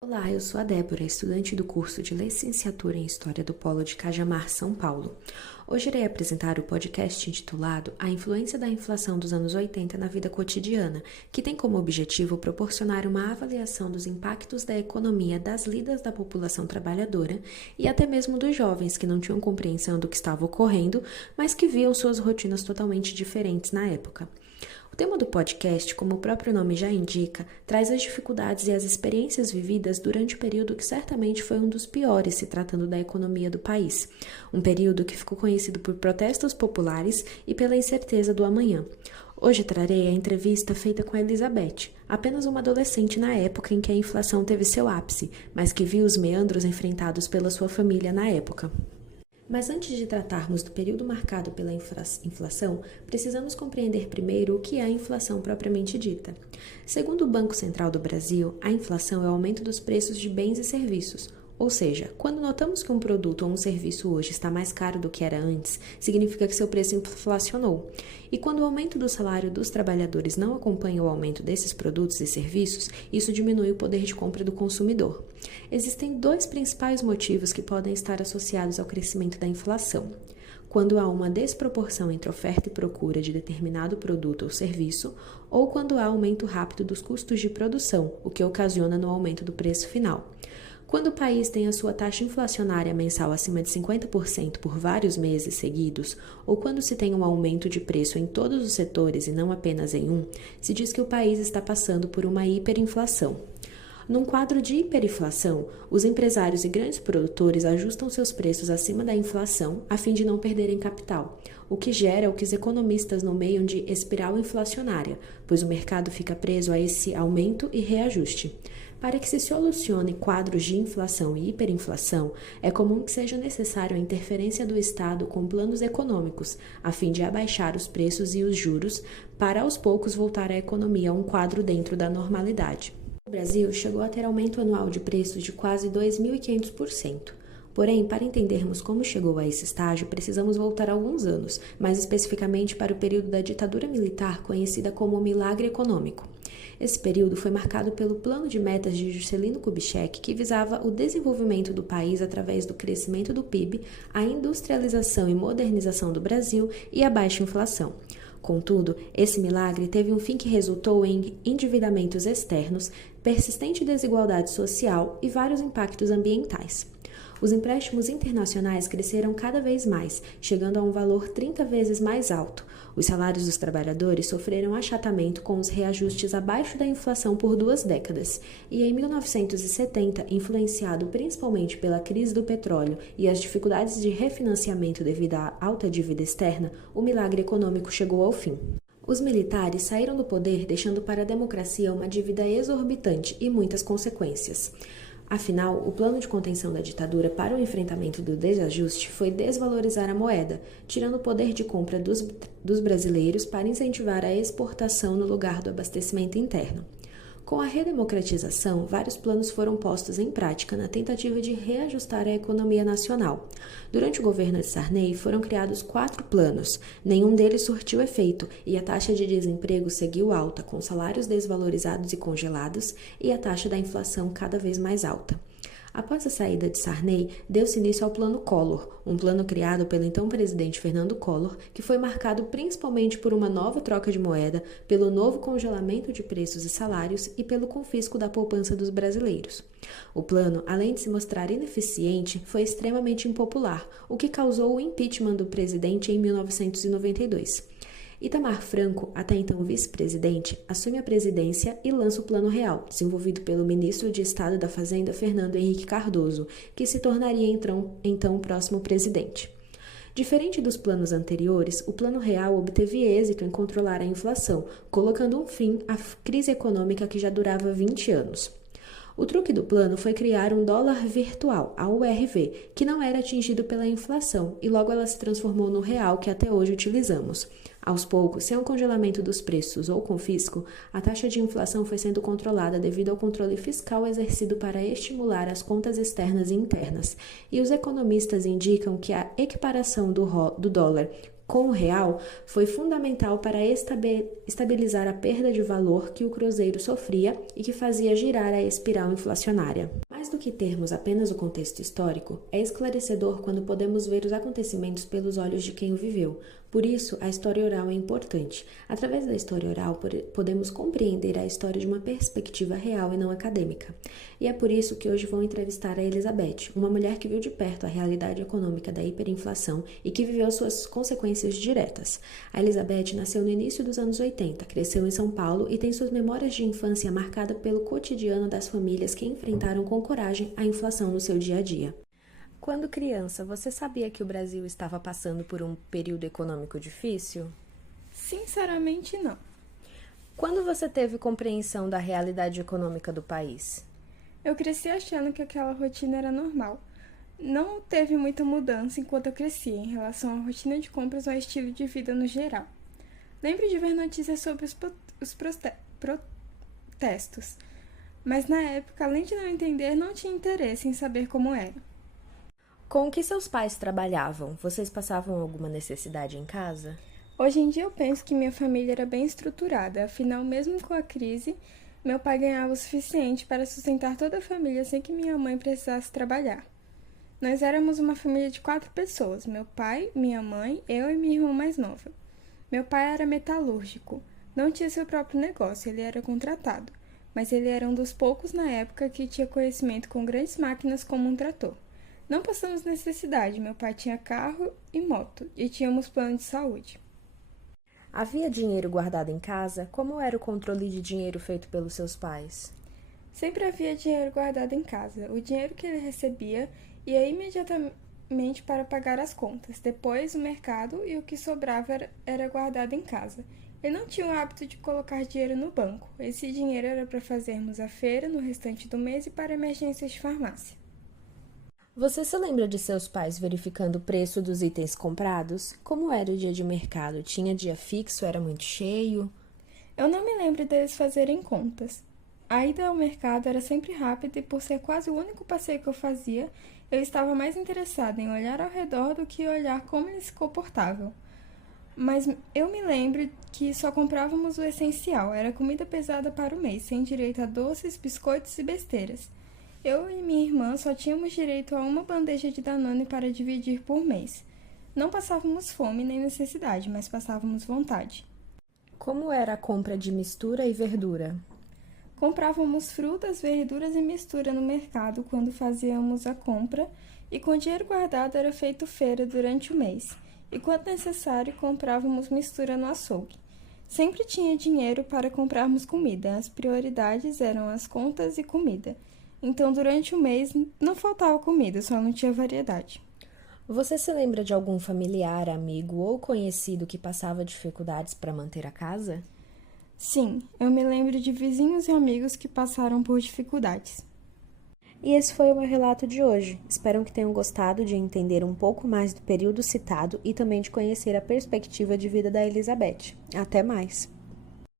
Olá, eu sou a Débora, estudante do curso de Licenciatura em História do Polo de Cajamar, São Paulo. Hoje irei apresentar o podcast intitulado A Influência da Inflação dos anos 80 na Vida Cotidiana, que tem como objetivo proporcionar uma avaliação dos impactos da economia das lidas da população trabalhadora e até mesmo dos jovens que não tinham compreensão do que estava ocorrendo, mas que viam suas rotinas totalmente diferentes na época. O tema do podcast, como o próprio nome já indica, traz as dificuldades e as experiências vividas durante o período que certamente foi um dos piores se tratando da economia do país. Um período que ficou conhecido por protestos populares e pela incerteza do amanhã. Hoje trarei a entrevista feita com a Elizabeth, apenas uma adolescente na época em que a inflação teve seu ápice, mas que viu os meandros enfrentados pela sua família na época. Mas antes de tratarmos do período marcado pela inflação, precisamos compreender primeiro o que é a inflação propriamente dita. Segundo o Banco Central do Brasil, a inflação é o aumento dos preços de bens e serviços. Ou seja, quando notamos que um produto ou um serviço hoje está mais caro do que era antes, significa que seu preço inflacionou. E quando o aumento do salário dos trabalhadores não acompanha o aumento desses produtos e serviços, isso diminui o poder de compra do consumidor. Existem dois principais motivos que podem estar associados ao crescimento da inflação. Quando há uma desproporção entre oferta e procura de determinado produto ou serviço, ou quando há aumento rápido dos custos de produção, o que ocasiona no aumento do preço final. Quando o país tem a sua taxa inflacionária mensal acima de 50% por vários meses seguidos, ou quando se tem um aumento de preço em todos os setores e não apenas em um, se diz que o país está passando por uma hiperinflação. Num quadro de hiperinflação, os empresários e grandes produtores ajustam seus preços acima da inflação a fim de não perderem capital, o que gera o que os economistas nomeiam de espiral inflacionária, pois o mercado fica preso a esse aumento e reajuste. Para que se solucione quadros de inflação e hiperinflação, é comum que seja necessário a interferência do Estado com planos econômicos, a fim de abaixar os preços e os juros, para aos poucos voltar a economia a um quadro dentro da normalidade. O Brasil chegou a ter aumento anual de preços de quase 2.500%. Porém, para entendermos como chegou a esse estágio, precisamos voltar alguns anos, mais especificamente para o período da ditadura militar conhecida como o Milagre Econômico. Esse período foi marcado pelo plano de metas de Juscelino Kubitschek, que visava o desenvolvimento do país através do crescimento do PIB, a industrialização e modernização do Brasil e a baixa inflação. Contudo, esse milagre teve um fim que resultou em endividamentos externos, persistente desigualdade social e vários impactos ambientais. Os empréstimos internacionais cresceram cada vez mais, chegando a um valor 30 vezes mais alto. Os salários dos trabalhadores sofreram achatamento com os reajustes abaixo da inflação por 2 décadas. E em 1970, influenciado principalmente pela crise do petróleo e as dificuldades de refinanciamento devido à alta dívida externa, o milagre econômico chegou ao fim. Os militares saíram do poder deixando para a democracia uma dívida exorbitante e muitas consequências. Afinal, o plano de contenção da ditadura para o enfrentamento do desajuste foi desvalorizar a moeda, tirando o poder de compra dos brasileiros para incentivar a exportação no lugar do abastecimento interno. Com a redemocratização, vários planos foram postos em prática na tentativa de reajustar a economia nacional. Durante o governo de Sarney, foram criados 4 planos. Nenhum deles surtiu efeito e a taxa de desemprego seguiu alta, com salários desvalorizados e congelados e a taxa da inflação cada vez mais alta. Após a saída de Sarney, deu-se início ao Plano Collor, um plano criado pelo então presidente Fernando Collor, que foi marcado principalmente por uma nova troca de moeda, pelo novo congelamento de preços e salários e pelo confisco da poupança dos brasileiros. O plano, além de se mostrar ineficiente, foi extremamente impopular, o que causou o impeachment do presidente em 1992. Itamar Franco, até então vice-presidente, assume a presidência e lança o Plano Real, desenvolvido pelo ministro de Estado da Fazenda Fernando Henrique Cardoso, que se tornaria então o próximo presidente. Diferente dos planos anteriores, o Plano Real obteve êxito em controlar a inflação, colocando um fim à crise econômica que já durava 20 anos. O truque do plano foi criar um dólar virtual, a URV, que não era atingido pela inflação e logo ela se transformou no real que até hoje utilizamos. Aos poucos, sem o congelamento dos preços ou confisco, a taxa de inflação foi sendo controlada devido ao controle fiscal exercido para estimular as contas externas e internas, e os economistas indicam que a equiparação do dólar Com o real, foi fundamental para estabilizar a perda de valor que o cruzeiro sofria e que fazia girar a espiral inflacionária. Mais do que termos apenas o contexto histórico, é esclarecedor quando podemos ver os acontecimentos pelos olhos de quem o viveu. Por isso, a história oral é importante. Através da história oral, podemos compreender a história de uma perspectiva real e não acadêmica. E é por isso que hoje vou entrevistar a Elizabeth, uma mulher que viu de perto a realidade econômica da hiperinflação e que viveu suas consequências diretas. A Elizabeth nasceu no início dos anos 80, cresceu em São Paulo e tem suas memórias de infância marcada pelo cotidiano das famílias que enfrentaram com coragem a inflação no seu dia a dia. Quando criança, você sabia que o Brasil estava passando por um período econômico difícil? Sinceramente, não. Quando você teve compreensão da realidade econômica do país? Eu cresci achando que aquela rotina era normal. Não teve muita mudança enquanto eu crescia em relação à rotina de compras ou ao estilo de vida no geral. Lembro de ver notícias sobre os protestos, mas na época, além de não entender, não tinha interesse em saber como era. Com o que seus pais trabalhavam? Vocês passavam alguma necessidade em casa? Hoje em dia eu penso que minha família era bem estruturada, afinal, mesmo com a crise, meu pai ganhava o suficiente para sustentar toda a família sem que minha mãe precisasse trabalhar. Nós éramos uma família de 4 pessoas, meu pai, minha mãe, eu e minha irmã mais nova. Meu pai era metalúrgico, não tinha seu próprio negócio, ele era contratado, mas ele era um dos poucos na época que tinha conhecimento com grandes máquinas como um trator. Não passamos necessidade, meu pai tinha carro e moto, e tínhamos plano de saúde. Havia dinheiro guardado em casa? Como era o controle de dinheiro feito pelos seus pais? Sempre havia dinheiro guardado em casa. O dinheiro que ele recebia ia imediatamente para pagar as contas. Depois, o mercado e o que sobrava era guardado em casa. Ele não tinha o hábito de colocar dinheiro no banco. Esse dinheiro era para fazermos a feira no restante do mês e para emergências de farmácia. Você se lembra de seus pais verificando o preço dos itens comprados? Como era o dia de mercado? Tinha dia fixo? Era muito cheio? Eu não me lembro deles fazerem contas. A ida ao mercado era sempre rápida e, por ser quase o único passeio que eu fazia, eu estava mais interessada em olhar ao redor do que olhar como eles se comportavam. Mas eu me lembro que só comprávamos o essencial, era comida pesada para o mês, sem direito a doces, biscoitos e besteiras. Eu e minha irmã só tínhamos direito a uma bandeja de Danone para dividir por mês. Não passávamos fome nem necessidade, mas passávamos vontade. Como era a compra de mistura e verdura? Comprávamos frutas, verduras e mistura no mercado quando fazíamos a compra e com o dinheiro guardado era feito feira durante o mês. E quando necessário, comprávamos mistura no açougue. Sempre tinha dinheiro para comprarmos comida, as prioridades eram as contas e comida. Então, durante o mês, não faltava comida, só não tinha variedade. Você se lembra de algum familiar, amigo ou conhecido que passava dificuldades para manter a casa? Sim, eu me lembro de vizinhos e amigos que passaram por dificuldades. E esse foi o meu relato de hoje. Espero que tenham gostado de entender um pouco mais do período citado e também de conhecer a perspectiva de vida da Elizabeth. Até mais!